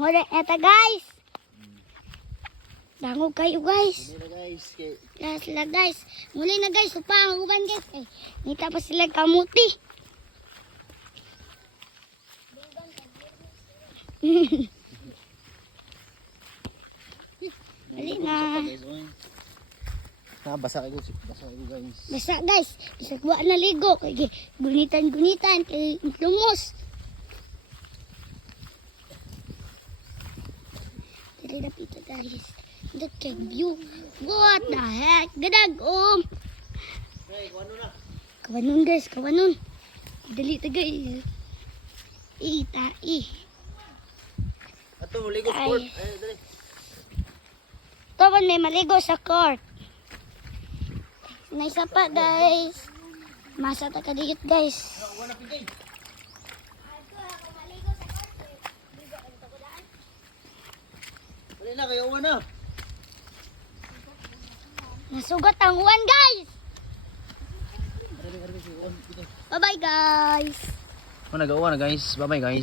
Wala eta guys. Dangog kayo guys. Muli na guys. Last sila guys. Muli na guys. Upa ang uban guys. Ay, nita pa sila kamuti. Mali na. Basa kayo guys. Basta guys. Isagwa na ligo. Kaya gunitan-gunitan. Kaya lumos. Dili na pita guys. Look at view. What the heck? Gadag Hey, kuano na? Kawanon guys, kawanon. Dali ta guys. Ato ligo Ay. sport. Ay, dali. Taban may maligo sa court. Naisa pa guys. Masa ta kadikit guys. Wala pigay. Dali na kayo na. Nasugat ang uwan guys. Dali si Juan. Bye bye guys. Nagawa na guys. Bye bye guys.